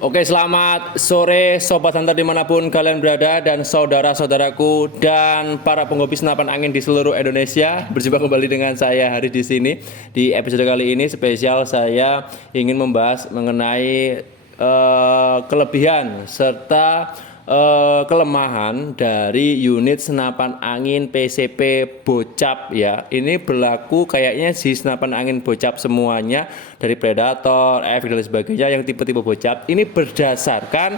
Oke, selamat sore Sobat Hunter dimanapun kalian berada dan saudara-saudaraku dan para penghobi senapan angin di seluruh Indonesia. Berjumpa kembali dengan saya Hari di sini. Di episode kali ini spesial saya ingin membahas mengenai kelebihan serta kelemahan dari unit senapan angin PCP Bocap ya. Ini berlaku kayaknya di senapan angin Bocap semuanya, dari Predator, EF dan sebagainya yang tipe-tipe Bocap. Ini berdasarkan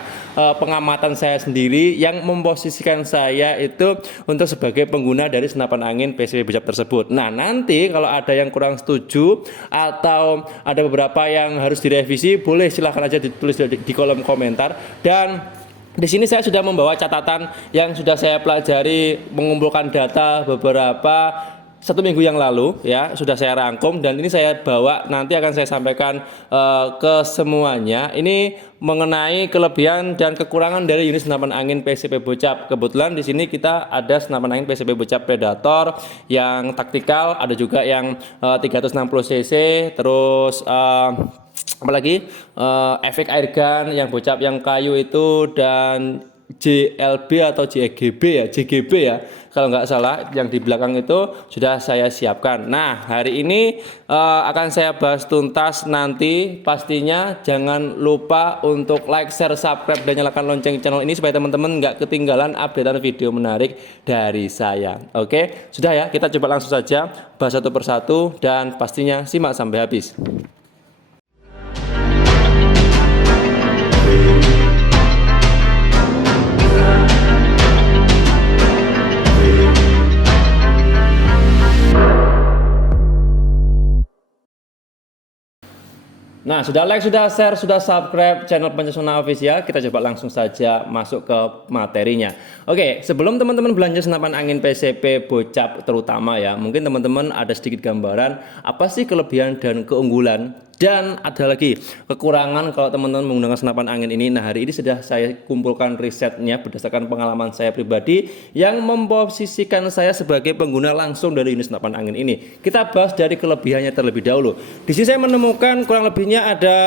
pengamatan saya sendiri yang memposisikan saya itu untuk sebagai pengguna dari senapan angin PCP Bocap tersebut. Nah, nanti kalau ada yang kurang setuju atau ada beberapa yang harus direvisi, boleh silahkan aja ditulis di kolom komentar. Dan di sini saya sudah membawa catatan yang sudah saya pelajari, mengumpulkan data beberapa 1 minggu yang lalu ya, sudah saya rangkum dan ini saya bawa, nanti akan saya sampaikan ke semuanya. Ini mengenai kelebihan dan kekurangan dari unit senapan angin PCP Bocap. Kebetulan di sini kita ada senapan angin PCP Bocap Predator yang taktikal, ada juga yang 360 cc, terus apalagi efek airgun yang Bocap yang kayu itu, dan JLB atau JGB ya kalau nggak salah, yang di belakang itu sudah saya siapkan. Nah, hari ini akan saya bahas tuntas. Nanti pastinya jangan lupa untuk like, share, subscribe dan nyalakan lonceng channel ini supaya teman-teman nggak ketinggalan updatean video menarik dari saya. Oke, sudah ya, kita coba langsung saja bahas satu persatu dan pastinya simak sampai habis. Nah, sudah like, sudah share, sudah subscribe channel Pancasona Official, kita coba langsung saja masuk ke materinya. Oke, sebelum teman-teman belanja senapan angin PCP Bocap terutama ya, mungkin teman-teman ada sedikit gambaran apa sih kelebihan dan keunggulan, dan ada lagi kekurangan kalau teman-teman menggunakan senapan angin ini. Nah, hari ini sudah saya kumpulkan risetnya berdasarkan pengalaman saya pribadi yang memposisikan saya sebagai pengguna langsung dari unit senapan angin ini. Kita bahas dari kelebihannya terlebih dahulu. Di sini saya menemukan kurang lebihnya ada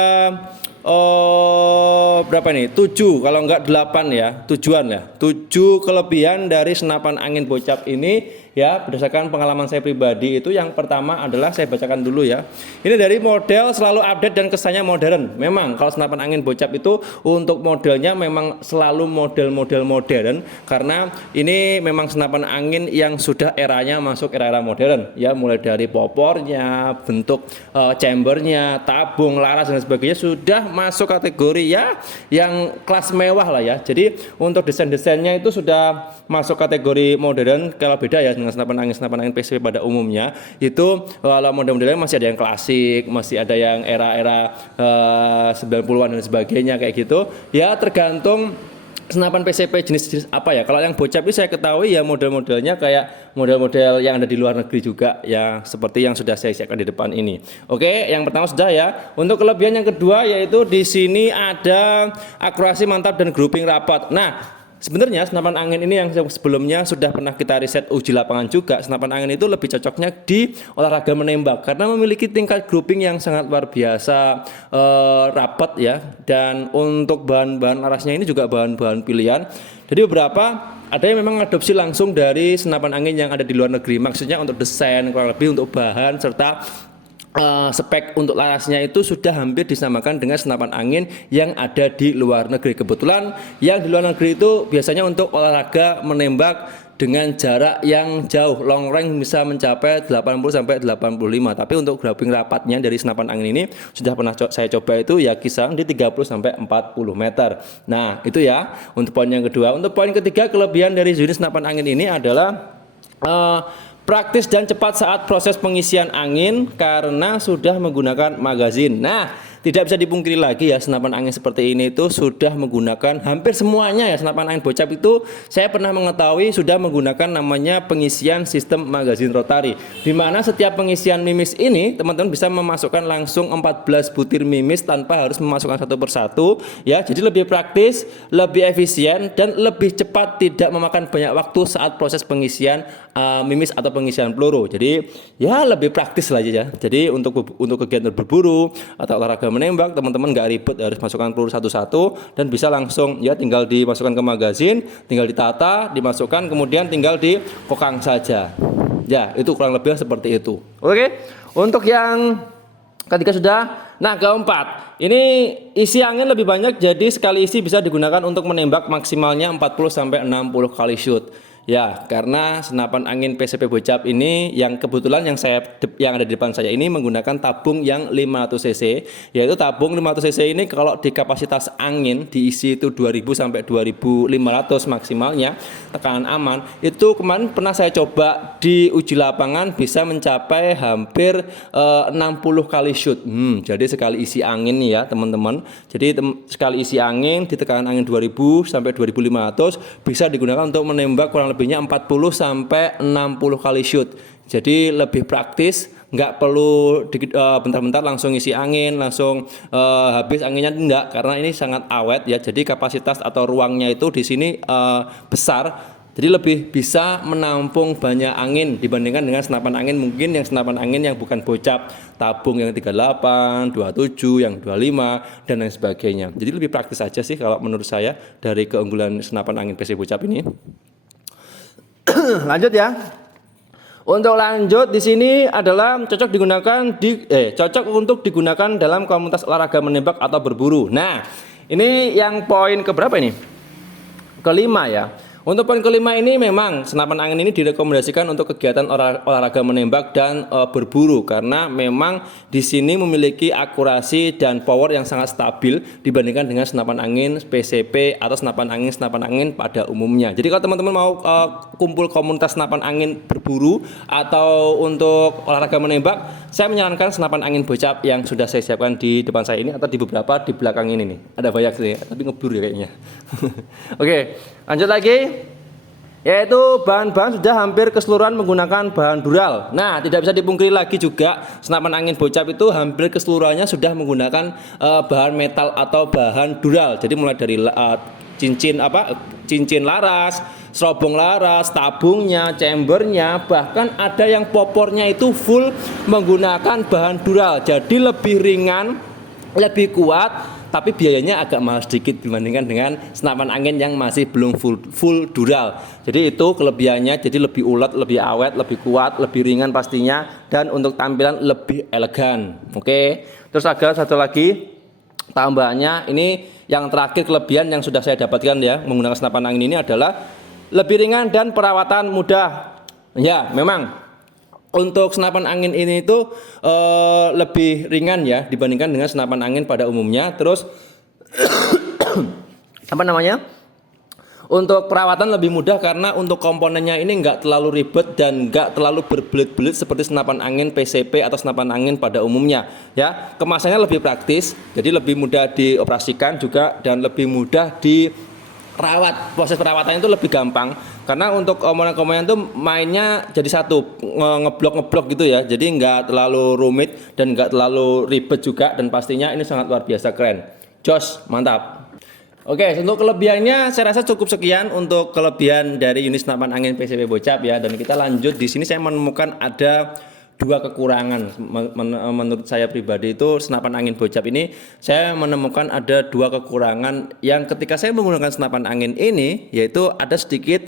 berapa nih? 7 kalau enggak 8 ya, 7 kelebihan dari senapan angin Bocap ini ya, berdasarkan pengalaman saya pribadi. Itu yang pertama adalah, saya bacakan dulu ya. Ini dari model selalu update dan kesannya modern. Memang kalau senapan angin Bocap itu untuk modelnya memang selalu model-model modern, karena ini memang senapan angin yang sudah eranya masuk era-era modern ya, mulai dari popornya, bentuk chambernya, tabung, laras dan sebagainya sudah masuk kategori ya yang kelas mewah lah ya. Jadi untuk desain-desainnya itu sudah masuk kategori modern. Kalau beda ya dengan senapan angin PCP pada umumnya, itu kalau model-modelnya masih ada yang klasik, masih ada yang era-era 90-an dan sebagainya kayak gitu ya, tergantung senapan PCP jenis-jenis apa ya. Kalau yang Bocap ini saya ketahui ya model-modelnya kayak model-model yang ada di luar negeri juga ya, seperti yang sudah saya siapkan di depan ini. Oke, yang pertama sudah ya. Untuk kelebihan yang kedua yaitu di sini ada akurasi mantap dan grouping rapat. Nah, sebenarnya senapan angin ini yang sebelumnya sudah pernah kita riset uji lapangan juga, senapan angin itu lebih cocoknya di olahraga menembak karena memiliki tingkat grouping yang sangat luar biasa rapat ya, dan untuk bahan-bahan larasnya ini juga bahan-bahan pilihan. Jadi beberapa ada yang memang adopsi langsung dari senapan angin yang ada di luar negeri, maksudnya untuk desain, kurang lebih untuk bahan serta spek untuk larasnya itu sudah hampir disamakan dengan senapan angin yang ada di luar negeri. Kebetulan yang di luar negeri itu biasanya untuk olahraga menembak dengan jarak yang jauh, long range bisa mencapai 80 sampai 85. Tapi untuk grouping rapatnya dari senapan angin ini sudah pernah saya coba itu ya kisaran di 30 sampai 40 meter. Nah, itu ya untuk poin yang kedua. Untuk poin ketiga, kelebihan dari unit senapan angin ini adalah praktis dan cepat saat proses pengisian angin karena sudah menggunakan magazin. Nah, tidak bisa dipungkiri lagi ya, senapan angin seperti ini itu sudah menggunakan hampir semuanya ya. Senapan angin Bocap itu saya pernah mengetahui sudah menggunakan namanya pengisian sistem magazin rotari, di mana setiap pengisian mimis ini teman-teman bisa memasukkan langsung 14 butir mimis tanpa harus memasukkan satu persatu ya. Jadi lebih praktis, lebih efisien dan lebih cepat, tidak memakan banyak waktu saat proses pengisian mimis atau pengisian peluru. Jadi ya lebih praktis lah ya. Jadi untuk kegiatan berburu atau olahraga menembak, teman-teman nggak ribet harus masukkan peluru satu-satu dan bisa langsung ya tinggal dimasukkan ke magazin, tinggal ditata, dimasukkan, kemudian tinggal dikokang saja. Ya, itu kurang lebih seperti itu. Oke. Untuk yang ketiga sudah. Nah, keempat, ini isi angin lebih banyak, jadi sekali isi bisa digunakan untuk menembak maksimalnya 40 sampai 60 kali shoot. Ya, karena senapan angin PCP Bocap ini yang kebetulan yang ada di depan saya ini menggunakan tabung yang 500 cc, yaitu tabung 500 cc ini kalau di kapasitas angin diisi itu 2000 sampai 2500 maksimalnya tekanan aman. Itu kemarin pernah saya coba di uji lapangan bisa mencapai hampir 60 kali shoot. Jadi sekali isi angin nih ya, teman-teman. Jadi sekali isi angin di tekanan angin 2000 sampai 2500 bisa digunakan untuk menembak kurang lebihnya 40 sampai 60 kali shoot. Jadi lebih praktis, nggak perlu bentar-bentar langsung isi angin, langsung habis anginnya, enggak, karena ini sangat awet ya. Jadi kapasitas atau ruangnya itu di sini besar. Jadi lebih bisa menampung banyak angin dibandingkan dengan senapan angin mungkin yang senapan angin yang bukan Bocap, tabung yang 38, 27, yang 25 dan lain sebagainya. Jadi lebih praktis aja sih kalau menurut saya dari keunggulan senapan angin PC Bocap ini. Lanjut ya. Untuk lanjut di sini adalah cocok untuk digunakan dalam komunitas olahraga menembak atau berburu. Nah, ini yang poin keberapa ini? Kelima ya. Untuk poin kelima ini memang senapan angin ini direkomendasikan untuk kegiatan olahraga menembak dan berburu karena memang di sini memiliki akurasi dan power yang sangat stabil dibandingkan dengan senapan angin PCP atau senapan angin pada umumnya. Jadi kalau teman-teman mau kumpul komunitas senapan angin berburu atau untuk olahraga menembak, saya menyarankan senapan angin Bocap yang sudah saya siapkan di depan saya ini atau di beberapa di belakang ini nih. Ada banyak sih, tapi ngebur ya kayaknya. Oke, lanjut lagi. Yaitu bahan-bahan sudah hampir keseluruhan menggunakan bahan dural. Nah, tidak bisa dipungkiri lagi juga senapan angin Bocap itu hampir keseluruhannya sudah menggunakan bahan metal atau bahan dural. Jadi mulai dari cincin laras, serobong laras, tabungnya, chambernya, bahkan ada yang popornya itu full menggunakan bahan dural. Jadi lebih ringan, lebih kuat, tapi biayanya agak mahal sedikit dibandingkan dengan senapan angin yang masih belum full dural. Jadi itu kelebihannya, jadi lebih ulet, lebih awet, lebih kuat, lebih ringan pastinya, dan untuk tampilan lebih elegan. Oke. Terus ada satu lagi tambahannya, ini yang terakhir kelebihan yang sudah saya dapatkan ya menggunakan senapan angin ini adalah lebih ringan dan perawatan mudah. Ya, memang untuk senapan angin ini itu lebih ringan ya dibandingkan dengan senapan angin pada umumnya. Terus untuk perawatan lebih mudah karena untuk komponennya ini enggak terlalu ribet dan enggak terlalu berbelit-belit seperti senapan angin PCP atau senapan angin pada umumnya ya. Kemasannya lebih praktis, jadi lebih mudah dioperasikan juga dan lebih mudah dirawat. Proses perawatannya itu lebih gampang karena untuk komponen-komponen itu mainnya jadi satu, ngeblok gitu ya. Jadi enggak terlalu rumit dan enggak terlalu ribet juga, dan pastinya ini sangat luar biasa keren. Jos, mantap. Oke, untuk kelebihannya saya rasa cukup sekian untuk kelebihan dari unit senapan angin PCP Bocap ya. Dan kita lanjut, di sini saya menemukan ada dua kekurangan. Menurut saya pribadi itu senapan angin Bocap ini saya menemukan ada dua kekurangan yang ketika saya menggunakan senapan angin ini, yaitu ada sedikit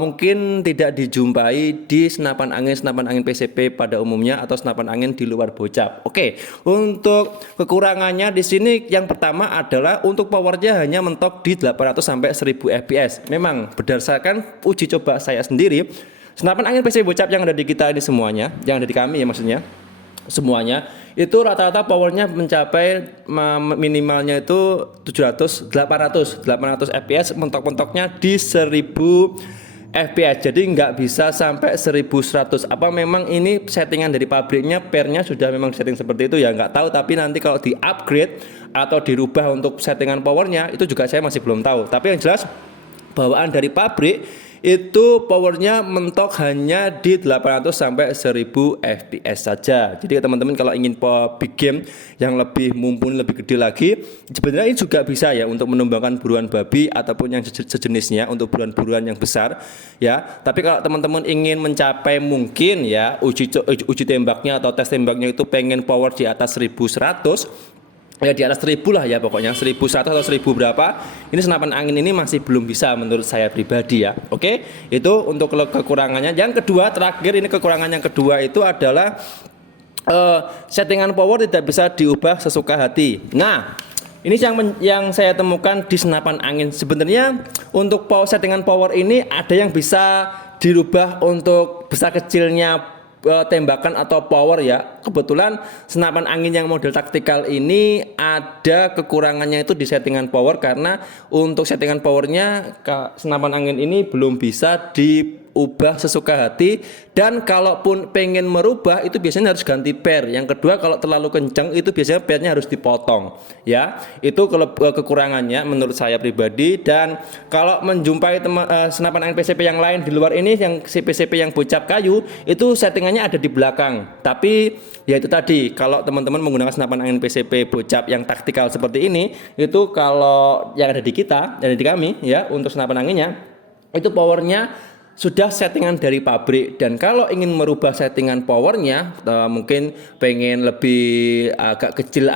mungkin tidak dijumpai di senapan angin PCP pada umumnya atau senapan angin di luar Bocap. Oke, untuk kekurangannya di sini yang pertama adalah untuk powernya hanya mentok di 800 sampai 1000 fps. Memang berdasarkan uji coba saya sendiri, senapan angin PCP Bocap yang ada di kita ini semuanya, yang ada di kami ya maksudnya, semuanya itu rata-rata powernya mencapai minimalnya itu 800 fps, mentok-mentoknya di 1000 fps. Jadi nggak bisa sampai 1100. Apa memang ini settingan dari pabriknya, pernya sudah memang setting seperti itu ya, nggak tahu. Tapi nanti kalau di upgrade atau dirubah untuk settingan powernya itu juga saya masih belum tahu. Tapi yang jelas bawaan dari pabrik itu powernya mentok hanya di 800 sampai 1000 fps saja. Jadi teman-teman kalau ingin big game yang lebih mumpuni, lebih gede lagi, sebenarnya ini juga bisa ya untuk menumbangkan buruan babi ataupun yang sejenisnya untuk buruan-buruan yang besar ya. Tapi kalau teman-teman ingin mencapai mungkin ya uji tembaknya atau tes tembaknya itu pengen power di atas 1100, ya di atas 1000 lah ya, pokoknya 1100 atau 1000 berapa, ini senapan angin ini masih belum bisa menurut saya pribadi ya. Oke, itu untuk kekurangannya. Yang kedua, terakhir, ini kekurangan yang kedua itu adalah settingan power tidak bisa diubah sesuka hati. Nah, ini yang saya temukan di senapan angin. Sebenarnya untuk settingan power ini ada yang bisa dirubah untuk besar kecilnya tembakan atau power ya. Kebetulan senapan angin yang model taktikal ini ada kekurangannya itu di settingan power, karena untuk settingan powernya senapan angin ini belum bisa diubah sesuka hati, dan kalaupun pengen merubah itu biasanya harus ganti per. Yang kedua, kalau terlalu kencang itu biasanya pernya harus dipotong ya. Itu kekurangannya menurut saya pribadi. Dan kalau menjumpai senapan angin PCP yang lain di luar ini, yang PCP yang bocap kayu, itu settingannya ada di belakang. Tapi ya itu tadi, kalau teman-teman menggunakan senapan angin PCP bocap yang taktikal seperti ini, itu kalau yang ada di kita, ada di kami ya, untuk senapan anginnya itu powernya sudah settingan dari pabrik. Dan kalau ingin merubah settingan powernya, mungkin pengen lebih agak kecil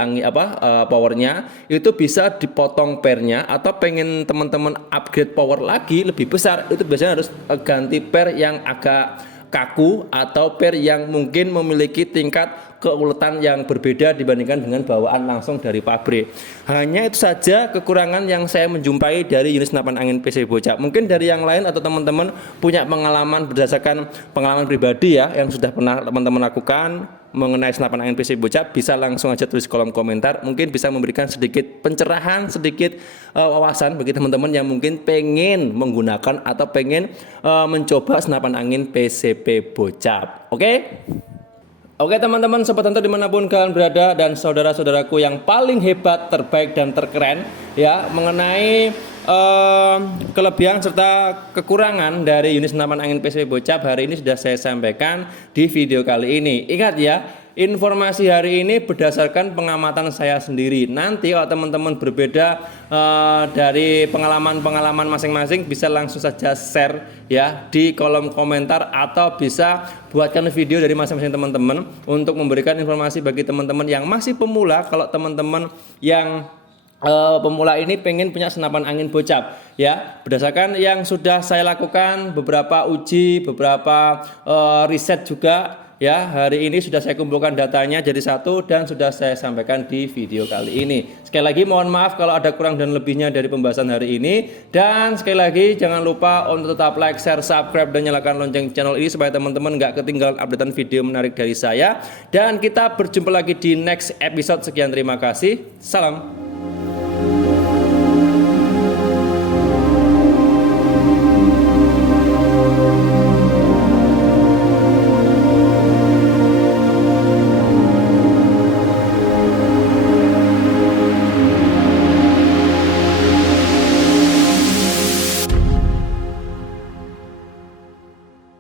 powernya, itu bisa dipotong pernya. Atau pengen teman-teman upgrade power lagi lebih besar, itu biasanya harus ganti per yang agak kaku atau per yang mungkin memiliki tingkat keuletan yang berbeda dibandingkan dengan bawaan langsung dari pabrik. Hanya itu saja kekurangan yang saya menjumpai dari unit senapan angin PCP bocap. Mungkin dari yang lain atau teman-teman punya pengalaman berdasarkan pengalaman pribadi ya, yang sudah pernah teman-teman lakukan mengenai senapan angin PCP bocap, bisa langsung aja tulis kolom komentar. Mungkin bisa memberikan sedikit pencerahan, sedikit wawasan bagi teman-teman yang mungkin pengen menggunakan atau pengen mencoba senapan angin PCP bocap. Oke teman-teman, sobat hunter dimanapun kalian berada, dan saudara-saudaraku yang paling hebat, terbaik, dan terkeren ya, mengenai kelebihan serta kekurangan dari unit senapan angin PCP bocap hari ini sudah saya sampaikan di video kali ini. Ingat ya, informasi hari ini berdasarkan pengamatan saya sendiri. Nanti kalau teman-teman berbeda dari pengalaman-pengalaman masing-masing, bisa langsung saja share ya di kolom komentar, atau bisa buatkan video dari masing-masing teman-teman untuk memberikan informasi bagi teman-teman yang masih pemula. Kalau teman-teman yang pemula ini pengen punya senapan angin bocap ya, berdasarkan yang sudah saya lakukan, beberapa uji, beberapa riset juga ya, hari ini sudah saya kumpulkan datanya jadi satu dan sudah saya sampaikan di video kali ini. Sekali lagi mohon maaf kalau ada kurang dan lebihnya dari pembahasan hari ini, dan sekali lagi jangan lupa untuk tetap like, share, subscribe, dan nyalakan lonceng channel ini supaya teman-teman nggak ketinggalan updatean video menarik dari saya. Dan kita berjumpa lagi di next episode. Sekian, terima kasih, salam.